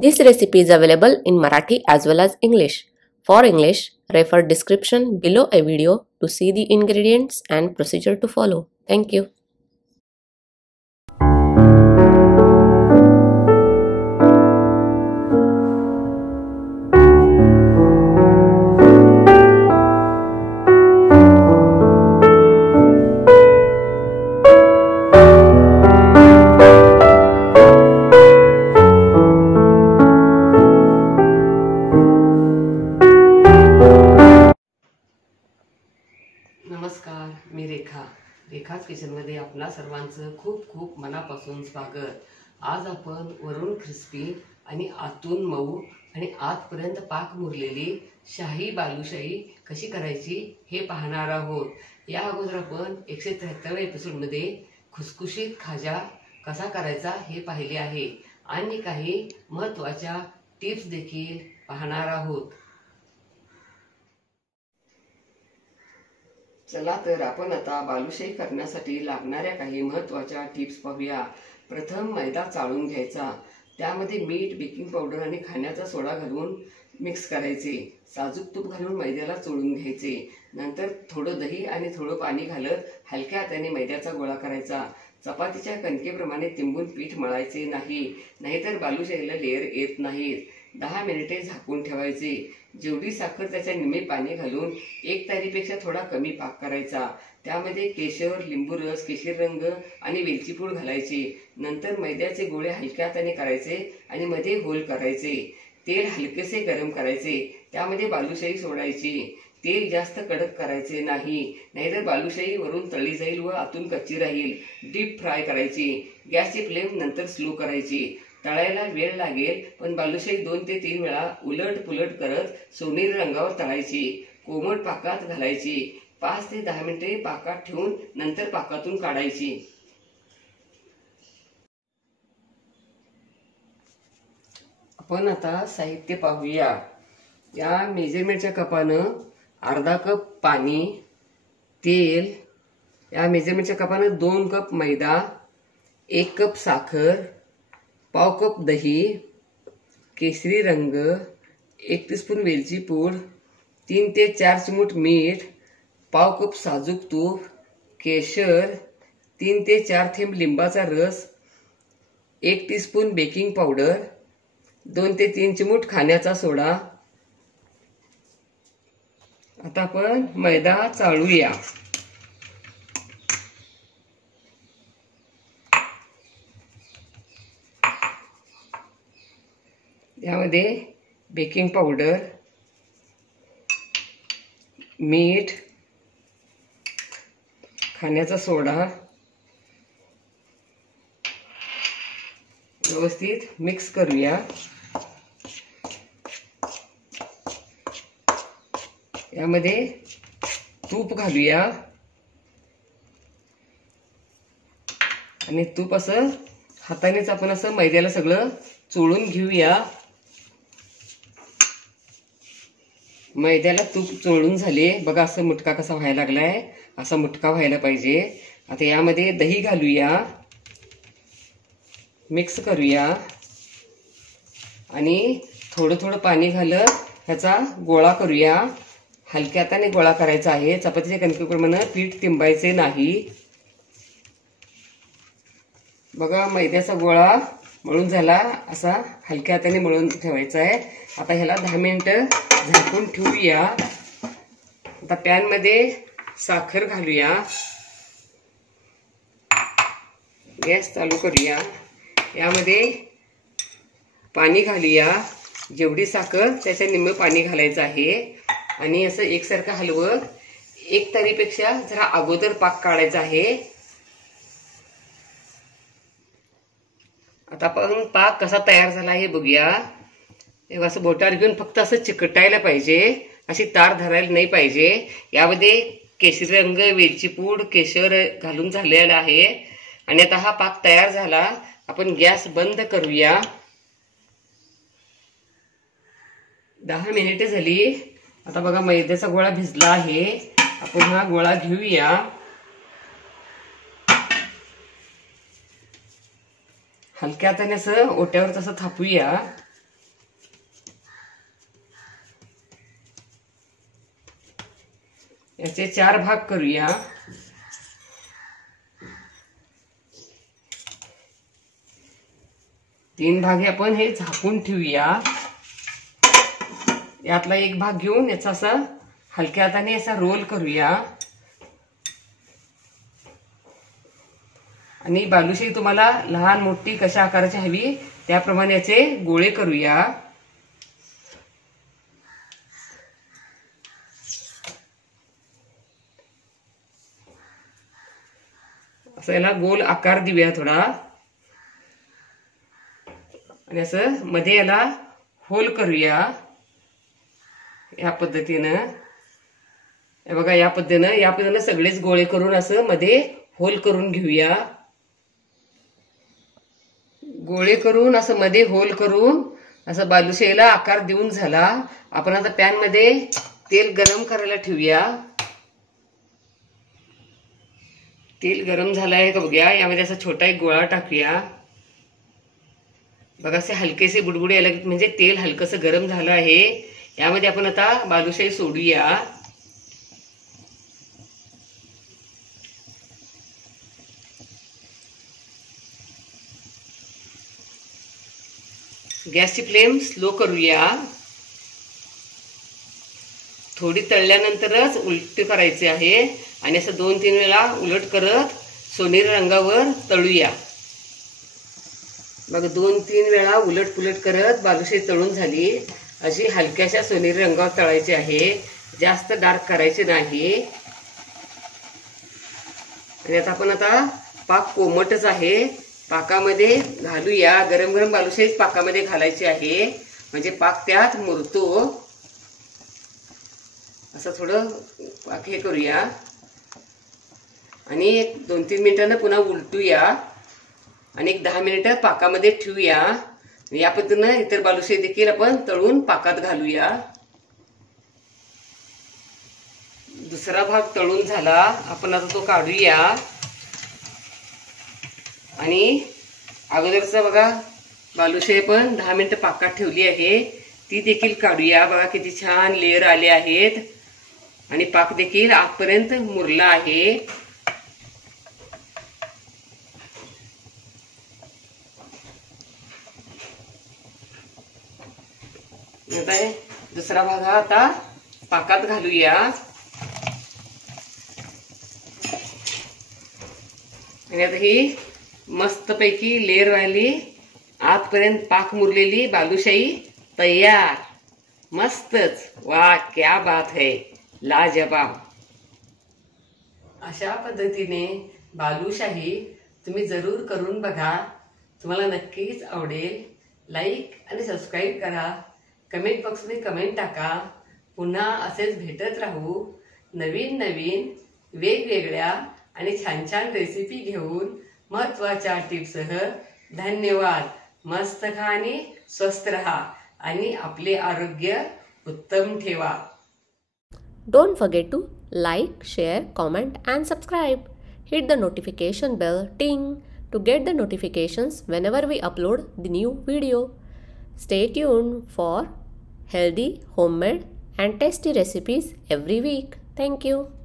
This recipe is available in Marathi as well as English. For English, refer description below a video to see the ingredients and procedure to follow. Thank you. नमस्कार, मी रेखाच किचनमध्ये आपल्या सर्वांचं खूप खूप मनापासून स्वागत। आज आपण वरून क्रिस्पी आणि आतून मऊ आणि आतपर्यंत पाक मुरलेली शाही बालुशाही कशी करायची हे पाहणार आहोत। या अगोदर आपण 173व्या एपिसोडमध्ये खुसखुशीत खाजा कसा करायचा हे पाहिले आहे आणि काही महत्त्वाच्या टिप्स देखील पाहणार आहोत। चला तर आपण आता बालुशाही करण्यासाठी लागणाऱ्या काही महत्त्वाच्या टिप्स पाहूया। प्रथम मैदा चाळून घ्यायचा, त्यामध्ये मीठ, बेकिंग पावडर आणि खाण्याचा सोडा घालून मिक्स करायचे। साजूक तूप घालून मैद्याला चोळून घ्यायचे। नंतर थोडं दही आणि थोडं पाणी घालत हलक्या हाताने मैद्याचा गोळा करायचा। चपातीच्या कणकेप्रमाणे तिंबून पीठ मळायचे नाही, नाहीतर बालुशाहीला लेयर येत नाहीत। 10 मिनिटे झाकून ठेवायचे। जेवढी साखर त्याच्या निम्मे पाणी घालून 1 तारीपेक्षा थोडा कमी पाक करायचा। त्यामध्ये केशर, लिंबू रस, केशर रंग आणि वेलची पूड घालायची। नंतर मैद्याचे गोळे हलक्या हाताने करायचे आणि मध्ये होल करायचे। तेल हलकेसे गरम करायचे, त्यामध्ये बालुशाही सोडायची। तेल जास्त कडक करायचे नाही, नाहीतर बालुशाही वरून तळली जाईल व आतून कच्ची राहील। डीप फ्राय करायची। गॅसची फ्लेम नंतर स्लो करायची। तळायला वेळ लागेल, पण बालुशाही 2 ते 3 वेळा उलट पुलट करत सोनेरी रंगावर तळायची। कोमट पाकात घालायची। 5 ते 10 मिनिटे पाकात ठेवून नंतर पाकातून काढायची। आपण आता साहित्य पाहूया। या मेजरमेंटच्या कपानं अर्धा कप पाणी, तेल, या मेजरमेंटच्या कपानं 2 कप मैदा, 1 कप साखर, पाव कप दही, केशरी रंग, 1 टीस्पून वेलची पूड, 3 ते 4 चिमूट मीठ, पाव कप साजूक तूप, केशर, 3 ते 4 थेंब लिंबाचा रस, 1 टीस्पून बेकिंग पावडर, 2 ते 3 चिमूट खाण्याचा सोडा। आता आपण मैदा चाळूया। यामध्ये बेकिंग पावडर, मीठ, खाण्याचा सोडा व्यवस्थित मिक्स करूया। यामध्ये तूप घालूया आणि तूप असं हातानेच आपण असं मैद्याला सगळं चोळून घेऊया। मैद्याला तूप चोळून झाले बघा, असं मुटका कसा व्हायला लागलाय, असा मुटका व्हायला पाहिजे। आता यामध्ये दही घालूया, मिक्स करूया आणि थोडं थोडं पाणी घालत ह्याचा गोळा करूया। हलक्या हाताने गोळा करायचा आहे, चपातीच्या कणकेप्रमाणे पीठ तिंबायचे नाही। बघा मैद्याचा गोळा मळून झाला, असा हलक्या हाताने मळून ठेवायचा आहे। आता ह्याला 10 मिनिटं झाकून ठेवूया। आता पॅन मध्ये साखर घालूया, गॅस चालू करूया। यामध्ये पाणी घालूया, जेवढी साखर त्याच्या निम्मे पाणी घालायचं आहे आणि असं एकसारखं हलवत 1 तारीपेक्षा जरा अगोदर पाक काढायचा आहे। आता आपण पाक कसा तयार झाला हे बघूया। असं बोटावर घेऊन फक्त असं चिकटायला पाहिजे, अशी तार धरायला नाही पाहिजे। यामध्ये केशरी रंग, वेलची पूड, केशर घालून झालेला आहे आणि आता हा पाक तयार झाला। आपण गॅस बंद करूया। 10 मिनिटे झाली। आता बघा मैद्याचा गोळा भिजला आहे। आपण हा गोळा घेऊया। हलक्या हाताने असं ओट्यावर तसं थापूया याचे 4 भाग करूया. तीन भाग हे आपण हे झाकून ठेवूया. यातला एक भाग घेऊन याचा असा हलक्या हाताने असा रोल करूया. आणि बालुशाही तुम्हाला लहान मोठी कशा आकाराची हवी त्याप्रमाणे याचे गोळे करूया. असं याला गोल आकार देऊया थोडा. आणि असं मध्ये याला होल करूया या पद्धतीनं. हे बघा या पद्धतीनं सगळेच गोळे करून असं मध्ये होल करून घेऊया. गोळे करून असं मध्ये होल करून असं बालुशाहीला आकार देऊन झाला. आपण आता पॅन मध्ये तेल गरम करायला ठेवूया. तेल गरम झालं आहे का बघूया. यामध्ये असा छोटा एक गोळा टाकूया. बघा असे हलकेसे बुडबुडे यायला म्हणजे तेल हलकसं गरम झालं आहे. यामध्ये आपण आता बालुशाही सोडूया. गॅसची फ्लेम स्लो करूया. थोडी तळल्यानंतरच उलट करायचे आहे. आणि असं 2-3 वेळा उलट करत सोनेरी रंगावर तळूया. बघा 2-3 वेळा उलट पुलट करत बालुशाही तळून झाली. अशी हलक्याशा सोनेरी रंगावर तळायची आहे. जास्त डार्क करायचे नाही. आणि आपण आता पाक कोमटच आहे. पाकामध्ये घालूया. गरम गरम बालुशाहीच पाकामध्ये घालायची आहे म्हणजे पाक त्यात मुरतो. असं थोडं पाक हे करूया. आणि 2-3 मिनिटांना पुन्हा उलटूया. आणि 10 मिनिटं पाकामध्ये ठेवूया. या पद्धतीनं इतर बालुशाही देखील आपण तळून पाकात घालूया. दुसरा भाग तळून झाला. आपण आता तो काढूया. आणि अगोदरचा बघा बालुशाही पण 10 मिनिटं पाकात ठेवली आहे. ती देखील काढूया. बघा किती छान लेयर आले आहेत. आणि पाक देखील आतपर्यंत मुरला आहे. दुसरा भाग हा आता पाकात घालूया. आणि आता ही मस्तपैकी लेयर वाली आतपर्यंत पाक मुरलेली बालुशाही तयार. मस्तच. वाह क्या बात है. लाजवाब. अशा पद्धतीने बालुशाही तुम्ही जरूर करून बघा. तुम्हाला नक्कीच आवडेल. लाईक आणि सबस्क्राईब करा. कमेंट बॉक्समध्ये कमेंट टाका. पुन्हा असेच भेटत राहू नवीन नवीन वेगवेगळ्या आणि छान छान रेसिपी घेऊन महत्त्वाच्या टिप्ससह. धन्यवाद. मस्त खा आणि स्वस्थ रहा आणि आपले आरोग्य उत्तम ठेवा. Don't forget to like, share, comment and subscribe. Hit the notification bell ting to get the notifications whenever we upload the new video. Stay tuned for healthy, homemade and tasty recipes every week. Thank you.